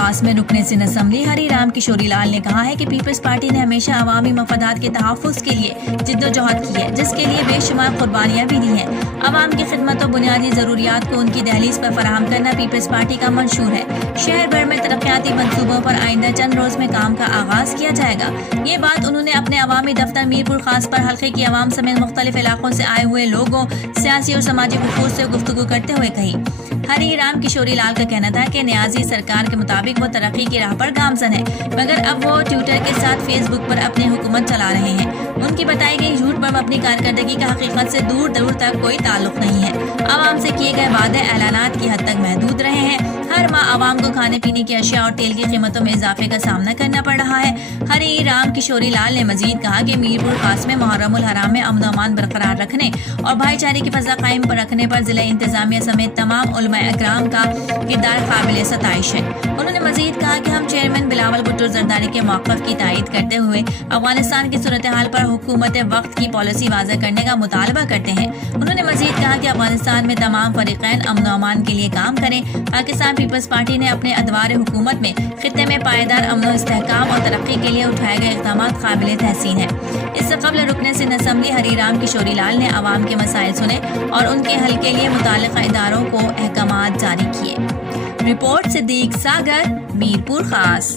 خاص میں رکن سندھ اسمبلی ہری رام کشوری لال نے کہا ہے کہ پیپلز پارٹی نے ہمیشہ عوامی مفادات کے تحفظ کے لیے جدوجہد کی ہے، جس کے لیے بے شمار قربانیاں بھی دی ہیں۔ عوام کی خدمت و بنیادی ضروریات کو ان کی دہلیز پر فراہم کرنا پیپلز پارٹی کا منشور ہے۔ شہر بھر میں ترقیاتی منصوبوں پر آئندہ چند روز میں کام کا آغاز کیا جائے گا۔ یہ بات انہوں نے اپنے عوامی دفتر میرپور خاص پر حلقے کی عوام سمیت مختلف علاقوں سے آئے ہوئے لوگوں، سیاسی اور سماجی وفود سے گفتگو کرتے ہوئے کہی۔ ہری رام کشوری لال کا کہنا تھا کہ نیازی سرکار کے مطابق وہ ترقی کی راہ پر گامزن ہے، مگر اب وہ ٹویٹر کے ساتھ فیس بک پر اپنی حکومت چلا رہے ہیں۔ ان کی بتائی گئی جھوٹ پر اپنی کارکردگی کا حقیقت سے دور دور تک کوئی تعلق نہیں ہے۔ عوام سے کیے گئے وعدے اعلانات کی حد تک محدود رہے ہیں۔ ہر ماہ عوام کو کھانے پینے کی اشیاء اور تیل کی قیمتوں میں اضافے کا سامنا کرنا پڑ رہا ہے۔ ہری رام کشوری لال نے مزید کہا کہ میرپور خاص میں محرم الحرام میں امن و امان برقرار رکھنے اور بھائی چارے کی فضا قائم رکھنے پر ضلع انتظامیہ سمیت تمام علماء اکرام کا کردار قابل ستائش ہے۔ انہوں نے مزید کہا کہ ہم چیئرمین بلاول بھٹو زرداری کے موقف کی تائید کرتے ہوئے افغانستان کی صورتحال پر حکومت وقت کی پالیسی واضح کرنے کا مطالبہ کرتے ہیں۔ انہوں نے مزید کہا کہ افغانستان میں تمام فریقین امن و امان کے لیے کام کریں۔ پاکستان پیپلز پارٹی نے اپنے ادوار حکومت میں خطے میں پائیدار امن و استحکام اور ترقی کے لیے اٹھائے گئے اقدامات قابل تحسین ہیں۔ اس سے قبل رکن سندھ اسمبلی ہری رام کشوری لال نے عوام کے مسائل سنے اور ان کے حل کے لیے متعلقہ اداروں کو احکامات جاری کیے۔ رپورٹ صدیق ساگر، میرپور خاص۔